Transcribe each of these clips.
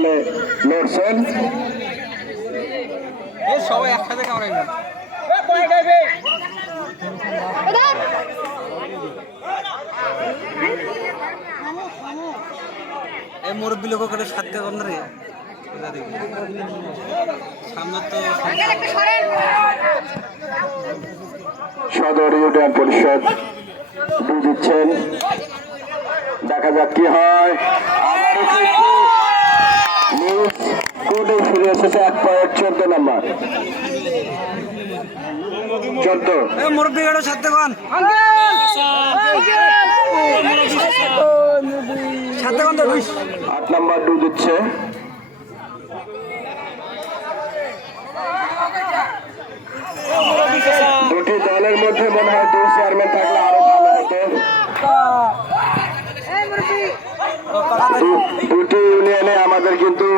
জালে লড়ছেন। সবাই একসাথে কামড়াই না। এই মুরব্বী লোক করে সাথে কোন রে সামনে তো সদর ইউনিয়ন পরিষদ দিচ্ছেন, দেখা যাক কি হয়। কোডে ফিরে এসেছে 1 পয়েন্ট 14 নম্বর 14 মুরব্বী গেল সাথে কোন সাথে কোন 8 নম্বর ডু দিচ্ছে। দুটি দলের মধ্যে মনে হয় 2 চেয়ারম্যান থাকলে আরো ভালো হতো। দুটি ইউনিয়নে আমাদের কিন্তু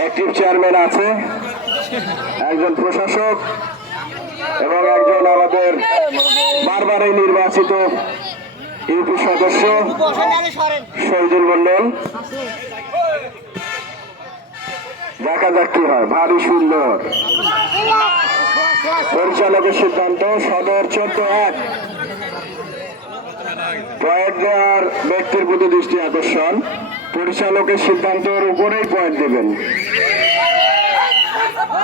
অ্যাক্টিভ চেয়ারম্যান আছে, একজন প্রশাসক এবং একজন আমাদের বারবারই নির্বাচিত ইউপি সদস্য শহীদুল মন্ডল। দেখা যাক কি হয়। ভারী সুন্দর পরিচালকের সিদ্ধান্ত। সদর 14-1 পয়েন্ট দেওয়ার ব্যক্তির প্রতি দৃষ্টি আকর্ষণ। পরিচালকের সিদ্ধান্তের উপরেই পয়েন্ট দেবেন।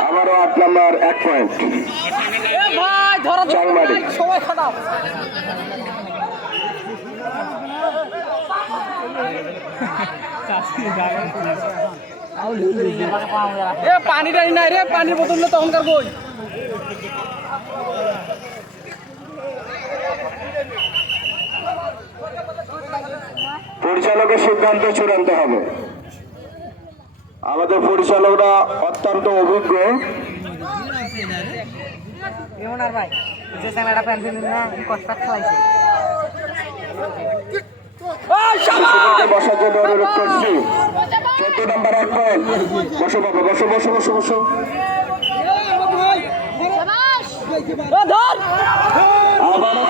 আবারও 8 নম্বর 1 পয়েন্ট চাংমারি। পানি টানি নাই রে, পানির বোতল তখনকার বই। পরিচালকের সিদ্ধান্ত চূড়ান্ত হবে। আমাদের পরিচালকরা অত্যন্ত অভিজ্ঞ। বসার জন্য অনুরোধ করছি। 14 নম্বর 1 পয়েন্ট। বসো বাবা, বসো বসো বসো বসো। আবারও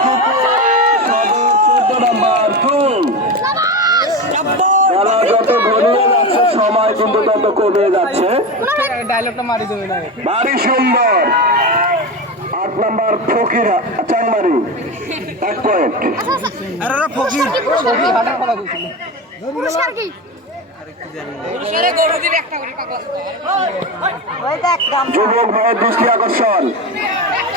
14 নম্বর 2। খেলা যত ঘনিয়ে যাচ্ছে সময় কিন্তু তত কমে যাচ্ছে। ভারী সুন্দর 8 নম্বর ফকির চাংমারি 1 পয়েন্ট। যুবক ভাইয়ের দৃষ্টি আকর্ষণ।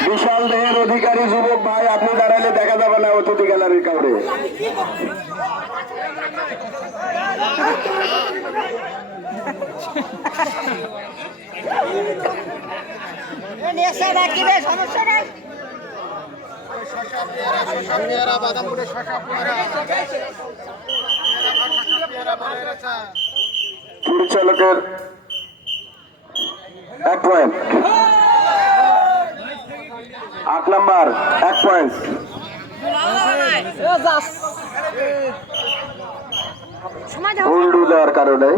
বিশাল দেহের অধিকারী যুবক ভাই, আপনি দাঁড়ালে দেখা যাবে না অতিথি গ্যালারির কাউরে। পরিচালকের 1 পয়েন্ট। 8 নম্বর 1 পয়েন্ট। উল্টু দেওয়ার কারণে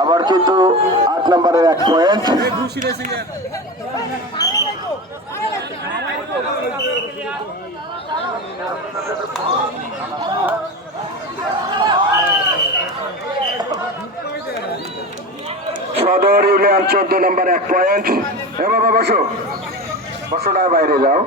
আবার কিন্তু 8 নম্বরের 1 পয়েন্ট। সদর ইউনিয়ন 14 নম্বর 1 পয়েন্ট। এ বাবা বসো, বসো না, বাইরে যাও।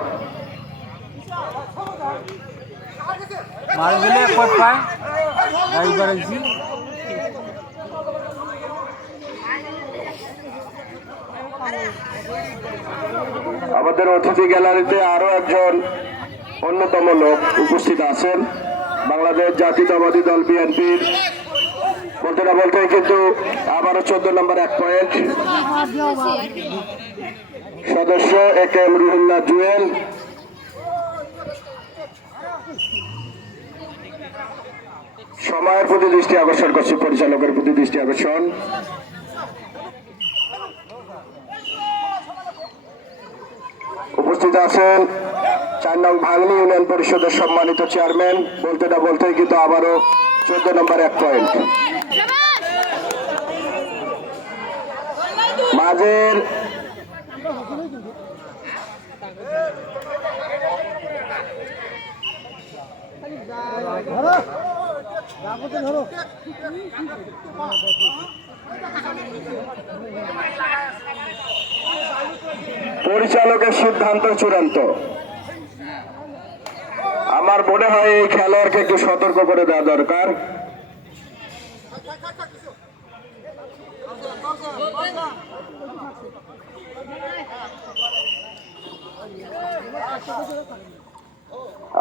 আবার আমাদের অতিথি গ্যালারিতে আরো একজন অন্যতম লোক উপস্থিত আছেন, বাংলাদেশ জাতীয়তাবাদী দল বিএনপির বলতে না বলতে কিন্তু আবারও 14 নম্বর 1 পয়েন্ট সদস্য একে রুহুল্লাহ জুয়েল। সময়ের প্রতি দৃষ্টি আকর্ষণ করছি, পরিচালকের প্রতি দৃষ্টি আকর্ষণ। উপস্থিত আছেন 4 নং ভাঙনি ইউনিয়ন পরিষদের সম্মানিত চেয়ারম্যান, বলতে না বলতেই কিন্তু আবারও 14 নম্বর 1 পয়েন্ট। মাঝের পরিচালকের সিদ্ধান্ত চূড়ান্ত। আমার মনে হয় এই খেলোয়াড়কে একটু সতর্ক করে দেওয়া দরকার।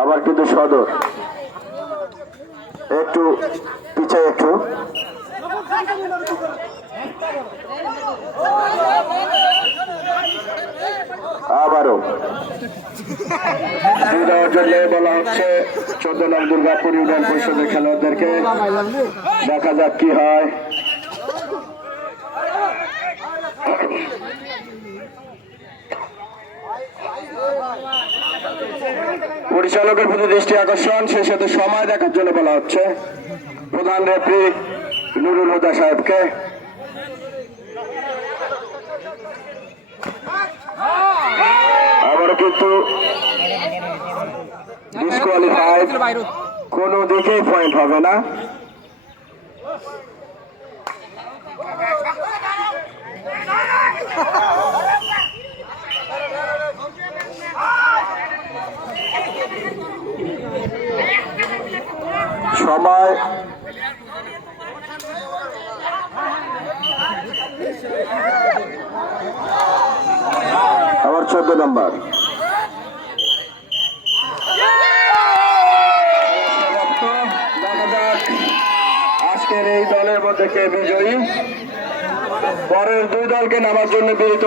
আবার কিন্তু সদর একটু পিছিয়ে, একটু আবারও দেওয়ার জন্য বলা হচ্ছে 14 নং দুর্গাপুর ইউনিয়ন পরিষদের খেলোয়াড়দেরকে। দেখা যাক কি হয়। পরিচালকের প্রতি দৃষ্টি আকর্ষণ, সেই সাথে সময় দেখার জন্য বলা হচ্ছে প্রধান রেফারি নুরুল হুদা সাহেবকে। আবারও কিন্তু ডিসকোয়ালিফাইড, কোনো দিকেই পয়েন্ট হবে না। সময় আবার 14 নম্বর। দেখা যাক আজকের এই দলের মধ্যে কে বিজয়ী। পরের 2 দলকে নামার জন্য বিরত